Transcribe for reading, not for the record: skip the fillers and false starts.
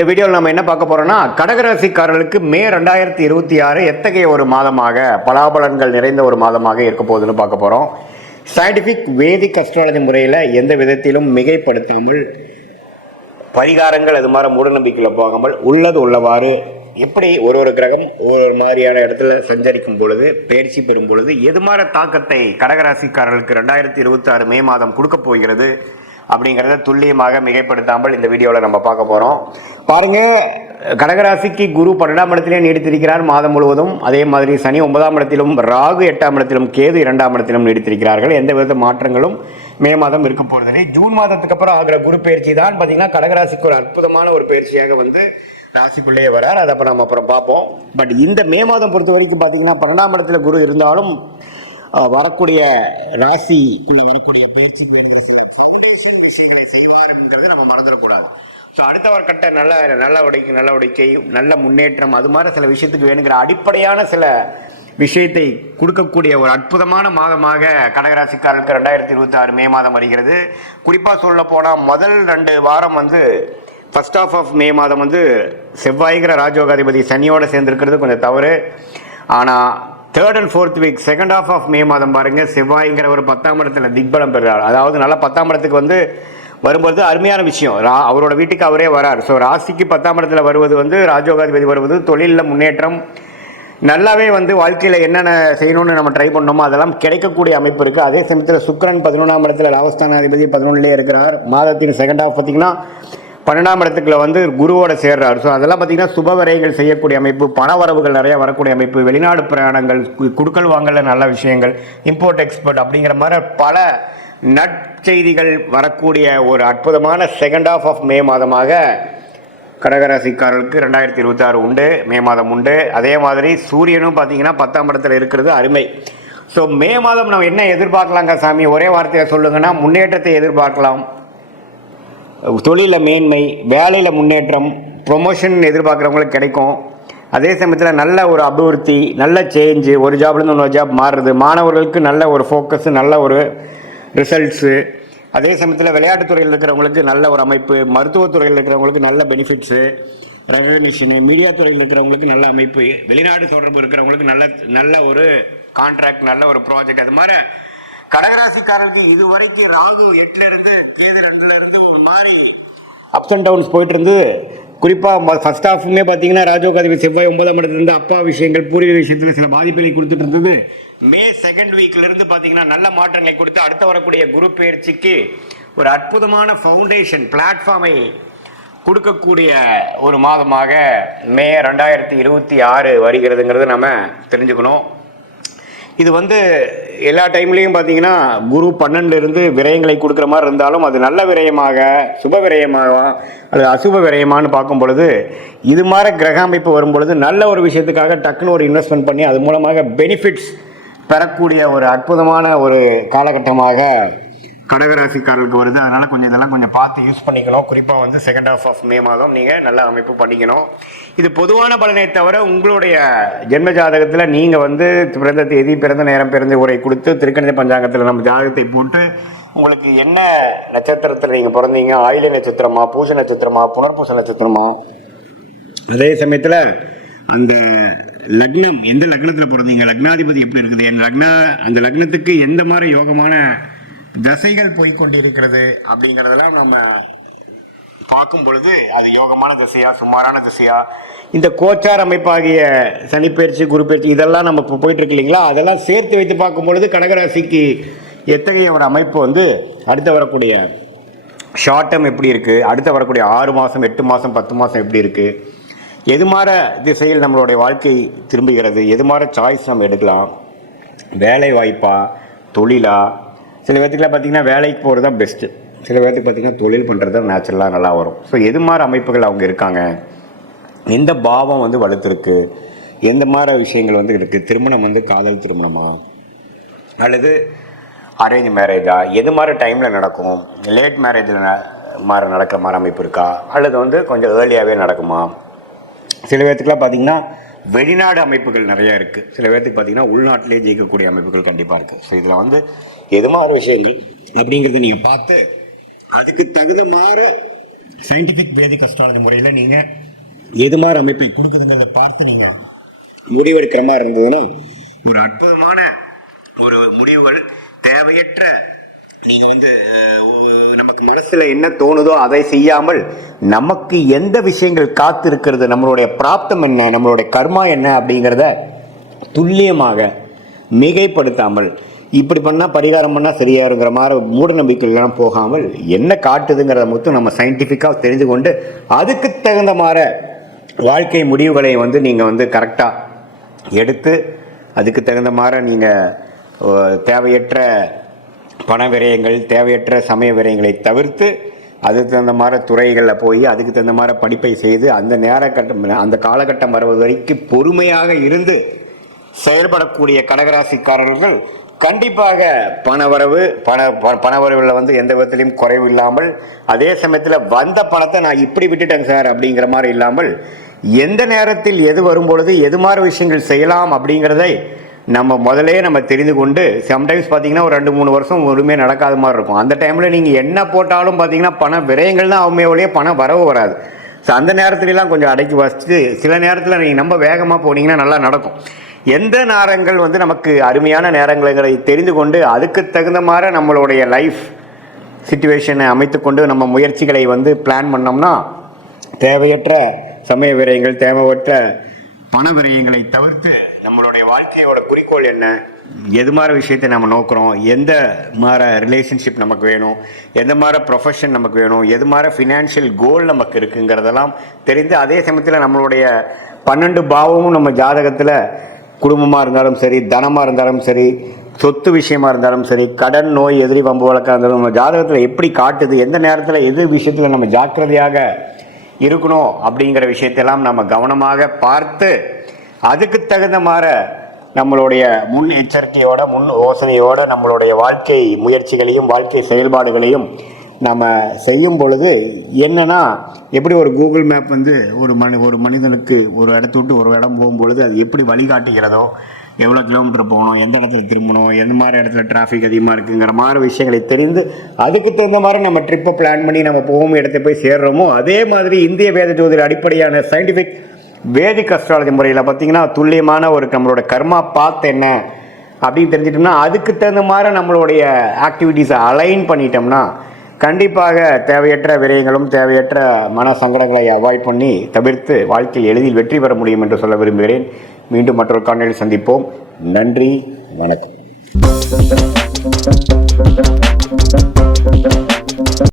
இந்த வீடியோவில் நம்ம என்ன பார்க்க போறோம்னா, கடகராசிக்காரர்களுக்கு மே 2026 எத்தகைய ஒரு மாதமாக, பலாபலன்கள் நிறைந்த ஒரு மாதமாக இருக்க போகுதுன்னு பார்க்க போறோம். சயின்டிபிக் வேதிக் அஸ்ட்ராலஜி முறையில் எந்த விதத்திலும் மிகைப்படுத்தாமல், பரிகாரங்கள் அது மாதிரி மூடநம்பிக்கையில் போகாமல், உள்ளது உள்ளவாறு எப்படி ஒரு கிரகம் ஒரு மாதிரியான இடத்துல சஞ்சரிக்கும் பொழுது, பயிற்சி பெறும் பொழுது எது மாதிரி தாக்கத்தை கடகராசிக்காரர்களுக்கு 2026 மே மாதம் கொடுக்க போகிறது அப்படிங்கிறத துல்லியமாக மிகைப்படுத்தாமல் இந்த வீடியோவில் நம்ம பார்க்க போகிறோம். பாருங்க, கடகராசிக்கு குரு 12ஆம் இடத்திலே நீடித்திருக்கிறார் மாதம் முழுவதும். அதே மாதிரி சனி 9ஆம் இடத்திலும், ராகு 8ஆம் இடத்திலும், கேது 2ஆம் இடத்திலும் நீடித்திருக்கிறார்கள். எந்த வித மாற்றங்களும் மே மாதம் இருக்க போறதில்லை. ஜூன் மாதத்துக்கு அப்புறம் ஆகிற குரு பயிற்சி தான் பார்த்தீங்கன்னா கடகராசிக்கு ஒரு அற்புதமான ஒரு பயிற்சியாக வந்து ராசிக்குள்ளேயே வரார். அதை நம்ம அப்புறம் பார்ப்போம். பட் இந்த மே மாதம் பொறுத்த வரைக்கும் பார்த்தீங்கன்னா 12ஆம் இடத்துல குரு இருந்தாலும் வரக்கூடிய ராசிக்குள்ள வரக்கூடிய பயிற்சி ஃபவுண்டேஷன் விஷயங்களை செய்வார்ங்கிறத நம்ம மறந்துடக்கூடாது. ஸோ அடுத்த ஒரு கட்ட நடவடிக்கை நல்ல முன்னேற்றம் அது மாதிரி சில விஷயத்துக்கு வேணுங்கிற அடிப்படையான சில விஷயத்தை கொடுக்கக்கூடிய ஒரு அற்புதமான மாதமாக கடகராசிக்காரர்களுக்கு 2026 மே மாதம் வருகிறது. குறிப்பாக சொல்ல போனால் முதல் 2 வாரம் வந்து ஃபர்ஸ்ட் ஆஃப் ஆஃப் மே மாதம் வந்து செவ்வாய்கிற ராஜயோகாதிபதி சனியோட சேர்ந்துருக்கிறது கொஞ்சம் தவறு. ஆனால் 3rd and 4th week second of of May மாதம் பாருங்க, செவ்வாய்ங்கிற ஒரு 10ஆம் இடத்துல திக்பலம் பெறுறார். அதாவது நல்லா 10ஆம் இடத்துக்கு வந்து வரும்போது அருமையான விஷயம். அவரோட வீட்டுக்கு அவரே வரார். ஸோ ராசிக்கு 10ஆம் இடத்துல வருவது வந்து ராஜயோகாதிபதி வருவது தொழிலில் முன்னேற்றம், நல்லாவே வந்து வாழ்க்கையில் என்னென்ன செய்யணும்னு நம்ம ட்ரை பண்ணோமோ அதெல்லாம் கிடைக்கக்கூடிய அமைப்பு இருக்குது. அதே சமயத்தில் சுக்கிரன் 11ஆம் இடத்துல லாபஸ்தானாதிபதி 11லே இருக்கிறார். மாதத்தின் செகண்ட் ஆஃப் பார்த்தீங்கன்னா 12ஆம் இடத்துக்குள்ள வந்து குருவோட சேர்றார். ஸோ அதெல்லாம் பார்த்தீங்கன்னா சுப விரயங்கள் செய்யக்கூடிய அமைப்பு, பண வரவுகள் நிறைய வரக்கூடிய அமைப்பு, வெளிநாடு பிரயாணங்கள், குடுக்கல் வாங்கல நல்ல விஷயங்கள், இம்போர்ட் எக்ஸ்போர்ட் அப்படிங்கிற மாதிரி பல நற்செய்திகள் வரக்கூடிய ஒரு அற்புதமான செகண்ட் ஆஃப் ஆஃப் மே மாதமாக கடகராசிக்காரர்களுக்கு 2026 உண்டு, மே மாதம் உண்டு. அதே மாதிரி சூரியனும் பார்த்தீங்கன்னா 10ஆம் இடத்துல இருக்கிறது அருமை. ஸோ மே மாதம் நம்ம என்ன எதிர்பார்க்கலாங்க சாமி, ஒரே வார்த்தையை சொல்லுங்கன்னா முன்னேற்றத்தை எதிர்பார்க்கலாம். தொழிலில் மேன்மை, வேலையில் முன்னேற்றம், ப்ரொமோஷன் எதிர்பார்க்குறவங்களுக்கு கிடைக்கும். அதே சமயத்தில் நல்ல ஒரு அபிவிருத்தி, நல்ல சேஞ்சு, ஒரு ஜாப்லேருந்து இன்னொரு ஜாப் மாறுறது, மாணவர்களுக்கு நல்ல ஒரு ஃபோக்கஸ், நல்ல ஒரு ரிசல்ட்ஸு. அதே சமயத்தில் விளையாட்டுத்துறையில் இருக்கிறவங்களுக்கு நல்ல ஒரு அமைப்பு, மருத்துவத்துறையில் இருக்கிறவங்களுக்கு நல்ல பெனிஃபிட்ஸு, ரெகக்னிஷனு, மீடியா துறையில் இருக்கிறவங்களுக்கு நல்ல அமைப்பு, வெளிநாடு தொடர்பு இருக்கிறவங்களுக்கு நல்ல ஒரு கான்ட்ராக்ட், நல்ல ஒரு ப்ராஜெக்ட். அது மாதிரி கடகராசிக்காரர்களுக்கு இதுவரைக்கும் ராகு 8ல இருந்து கேது 2ல இருந்து ஒரு மாதிரி அப்ஸ் அண்ட் டவுன்ஸ் போயிட்டு இருந்து, குறிப்பாக ஃபர்ஸ்ட் ஹாஃப்மே பார்த்தீங்கன்னா ராஜயோகாதிபதி செவ்வாய் 9ஆம் இடத்துல இருந்து அப்பா விஷயங்கள், பூர்வீக விஷயத்தில் சில பாதிப்புகளை கொடுத்துட்டு இருந்தது. மே செகண்ட் வீக்ல இருந்து பார்த்தீங்கன்னா நல்ல மாற்றங்களை கொடுத்து அடுத்த வரக்கூடிய குரு பயிற்சிக்கு ஒரு அற்புதமான ஃபவுண்டேஷன் பிளாட்ஃபார்மை கொடுக்கக்கூடிய ஒரு மாதமாக மே 2026 வருகிறதுங்கிறது நம்ம தெரிஞ்சுக்கணும். இது வந்து எல்லா டைம்லேயும் பார்த்தீங்கன்னா குரு 12 இருந்து விரயங்களை கொடுக்குற மாதிரி இருந்தாலும் அது நல்ல விரயமாக, சுப விரயமாக அல்லது அசுப விரயமானு பார்க்கும் பொழுது இது மாதிரி கிரக அமைப்பு வரும் பொழுது நல்ல ஒரு விஷயத்துக்காக டக்குன்னு ஒரு இன்வெஸ்ட்மெண்ட் பண்ணி அது மூலமாக பெனிஃபிட்ஸ் பெறக்கூடிய ஒரு அற்புதமான ஒரு காலகட்டமாக கடகராசிக்காரர்களுக்கு வருது. அதனால் இதெல்லாம் கொஞ்சம் பார்த்து யூஸ் பண்ணிக்கணும். குறிப்பாக வந்து செகண்ட் ஆஃப் ஆஃப் மே மாதம் நீங்கள் நல்ல அமைப்பு பண்ணிக்கணும். இது பொதுவான பலனை தவிர உங்களுடைய ஜென்ம ஜாதகத்தில் நீங்கள் வந்து பிறந்த தேதி, பிறந்த நேரம், பிறந்த உரை கொடுத்து திருக்கணித பஞ்சாங்கத்தில் நம்ம ஜாதகத்தை போட்டு உங்களுக்கு என்ன நட்சத்திரத்தில் நீங்கள் பிறந்தீங்க, ஆயிலை நட்சத்திரமா, பூச நட்சத்திரமா, புனர்பூச நட்சத்திரமா, அதே சமயத்தில் அந்த லக்னம் எந்த லக்னத்தில் பிறந்தீங்க, லக்னாதிபதி எப்படி இருக்குது, அந்த லக்னத்துக்கு எந்த மாதிரி யோகமான தசைகள் போய்கொண்டு இருக்கிறது அப்படிங்கிறதெல்லாம் நம்ம பார்க்கும் பொழுது அது யோகமான திசையா, சுமாரான திசையா, இந்த கோச்சார் அமைப்பாகிய சனிப்பயிற்சி, குரு பயிற்சி இதெல்லாம் நம்ம இப்போ போயிட்டு இருக்கு இல்லைங்களா, அதெல்லாம் சேர்த்து வைத்து பார்க்கும் பொழுது கடகராசிக்கு எத்தகைய ஒரு அமைப்பு வந்து அடுத்த வரக்கூடிய ஷார்ட் டேர்ம் எப்படி இருக்குது, அடுத்த வரக்கூடிய 6 மாதம், 8 மாதம், 10 மாதம் எப்படி இருக்குது, எது மாதிரி திசையில் நம்மளுடைய வாழ்க்கை திரும்புகிறது, எது மாதிரி சாய்ஸ் நம்ம எடுக்கலாம், வேலை வாய்ப்பா, தொழிலா, சில பேர்த்துக்குலாம் பார்த்திங்கன்னா வேலைக்கு போகிறது தான் பெஸ்ட்டு, சில பேர்த்துக்கு பார்த்திங்கன்னா தொழில் பண்ணுறது தான் நேச்சுரலாக நல்லா வரும். ஸோ எது மாதிரி அமைப்புகள் அவங்க இருக்காங்க, எந்த பாவம் வந்து வலுத்திருக்கு, எந்த மாதிரி விஷயங்கள் வந்து இருக்குது, திருமணம் வந்து காதல் திருமணமா அல்லது அரேஞ்ச் மேரேஜா, எது மாதிரி டைமில் நடக்கும், லேட் மேரேஜில் மாதிரி நடக்கிற மாதிரி அமைப்பு இருக்கா, அல்லது வந்து கொஞ்சம் ஏர்லியாகவே நடக்குமா. சில பேர்த்துக்குலாம் பார்த்திங்கன்னா வெளிநாடு அமைப்புகள் நிறையா இருக்குது, சில பேர்த்துக்கு பார்த்திங்கன்னா உள்நாட்டிலே ஜெயிக்கக்கூடிய அமைப்புகள் கண்டிப்பாக இருக்குது. ஸோ இதில் வந்து எது மாதிரி விஷயங்கள் அப்படிங்கிறத நீங்கள் பார்த்து அதுக்கு தகுந்த மாதிரி சயின்டிஃபிக் வேதிக் அஸ்ட்ராலஜி முறையில் நீங்கள் எது மாதிரி அமைப்பை கொடுக்குதுங்கிறத பார்த்து நீங்கள் முடிவெடுக்கிற மாதிரி இருந்ததுன்னா ஒரு அற்புதமான ஒரு முடிவுகள். தேவையற்ற நீங்கள் வந்து நமக்கு மனசில் என்ன தோணுதோ அதை செய்யாமல் நமக்கு எந்த விஷயங்கள் காத்து இருக்கிறது, நம்மளுடைய பிராப்தம் என்ன, நம்மளுடைய கர்மா என்ன அப்படிங்கிறத துல்லியமாக மிகைப்படுத்தாமல் இப்படி பண்ணால் பரிகாரம் பண்ணால் சரியாருங்கிற மாதிரி மூட நம்பிக்கைலாம் போகாமல் என்ன காட்டுதுங்கிறத மட்டும் நம்ம சயின்டிஃபிக்காக தெரிந்து கொண்டு அதுக்கு தகுந்த மாதிரி வாழ்க்கை முடிவுகளை வந்து நீங்கள் வந்து கரெக்டாக எடுத்து அதுக்கு தகுந்த மாதிரி நீங்கள் தேவையற்ற பண விரயங்கள், தேவையற்ற சமய விரயங்களை தவிர்த்து அதுக்கு தகுந்த மாதிரி துறைகளில் போய் அதுக்கு தகுந்த மாதிரி படிப்பை செய்து அந்த காலகட்டம் வருவது வரைக்கும் பொறுமையாக இருந்து செயல்படக்கூடிய கடகராசிக்காரர்கள் கண்டிப்பாக பணவரவில் வந்து எந்த விதத்திலையும் குறைவு இல்லாமல், அதே சமயத்தில் வந்த பணத்தை நான் இப்படி விட்டுட்டேன் சார் அப்படிங்கிற மாதிரி இல்லாமல் எந்த நேரத்தில் எது வரும்பொழுது எது மாதிரி விஷயங்கள் செய்யலாம் அப்படிங்கிறதை நம்ம முதலே நம்ம தெரிந்து கொண்டு, சம்டைம்ஸ் பார்த்தீங்கன்னா ஒரு 2-3 வருஷம் ஒருமே நடக்காத மாதிரி இருக்கும். அந்த டைமில் நீங்கள் என்ன போட்டாலும் பார்த்தீங்கன்னா பண விரயங்கள் தான் ஆகுமே ஒழிய பணம் வரவு வராது. ஸோ அந்த நேரத்துலலாம் கொஞ்சம் அடக்கி வச்சுட்டு சில நேரத்தில் நீங்கள் ரொம்ப வேகமாக போனீங்கன்னா நல்லா நடக்கும். எந்த நேரங்கள் வந்து நமக்கு அருமையான நேரங்களை தெரிந்து கொண்டு அதுக்கு தகுந்த மாதிரி நம்மளுடைய லைஃப் சிச்சுவேஷனை அமைத்து கொண்டு நம்ம முயற்சிகளை வந்து பிளான் பண்ணோம்னா தேவையற்ற சமய விரயங்கள், தேவையற்ற பண விரயங்களை தவிர்த்து நம்மளுடைய வாழ்க்கையோட குறிக்கோள் என்ன, எது மாதிரி விஷயத்தை நம்ம நோக்கிறோம், எந்த மாதிரி ரிலேஷன்ஷிப் நமக்கு வேணும், எந்த மாதிரி ப்ரொஃபஷன் நமக்கு வேணும், எது மாதிரி ஃபினான்ஷியல் கோல் நமக்கு இருக்குங்கிறதெல்லாம் தெரிந்து, அதே சமயத்தில் நம்மளுடைய 12 பாவமும் நம்ம ஜாதகத்தில் குடும்பமாக இருந்தாலும் சரி, தனமாக இருந்தாலும் சரி, சொத்து விஷயமா இருந்தாலும் சரி, கடன், நோய், எதிரி, வம்பு வழக்காக இருந்தாலும் நம்ம ஜாதகத்தில் எப்படி காட்டுது, எந்த நேரத்தில் எது விஷயத்தில் நம்ம ஜாக்கிரதையாக இருக்கணும் அப்படிங்கிற விஷயத்தெல்லாம் நம்ம கவனமாக பார்த்து அதுக்கு தகுந்த மாதிரி நம்மளுடைய முன் எச்சரிக்கையோட, முன் யோசனையோட நம்மளுடைய வாழ்க்கை முயற்சிகளையும் வாழ்க்கை செயல்பாடுகளையும் நம்ம செய்யும் பொழுது என்னன்னா, எப்படி ஒரு கூகுள் மேப் வந்து ஒரு மனிதனுக்கு ஒரு இடத்த விட்டு ஒரு இடம் போகும்பொழுது அது எப்படி வழிகாட்டுகிறதோ, எவ்வளோ கிலோமீட்டர் போகணும், எந்த இடத்துல திரும்பணும், எந்த மாதிரி இடத்துல டிராஃபிக் அதிகமாக இருக்குங்கிற மாதிரி விஷயங்களை தெரிந்து அதுக்கு தகுந்த மாதிரி நம்ம ட்ரிப்பை பிளான் பண்ணி நம்ம போகும் இடத்தை போய் சேர்றோமோ, அதே மாதிரி இந்திய வேத ஜோதிட அடிப்படையான சயின்டிஃபிக் வேதிக் அஸ்ட்ராலஜி முறையில் பார்த்தீங்கன்னா துல்லியமான ஒரு நம்மளோட கர்மா பாத் என்ன அப்படின்னு தெரிஞ்சிட்டோம்னா அதுக்கு தகுந்த மாதிரி நம்மளுடைய ஆக்டிவிட்டீஸை அலைன் பண்ணிட்டோம்னா கண்டிப்பாக தேவையற்ற விரயங்களும் தேவையற்ற மன சங்கடங்களை அவாய்ட் பண்ணி தவிர்த்து வாழ்க்கையில் எளிதில் வெற்றி பெற முடியும் என்று சொல்ல விரும்புகிறேன். மீண்டும் மற்றொரு காணொளியில் சந்திப்போம். நன்றி, வணக்கம்.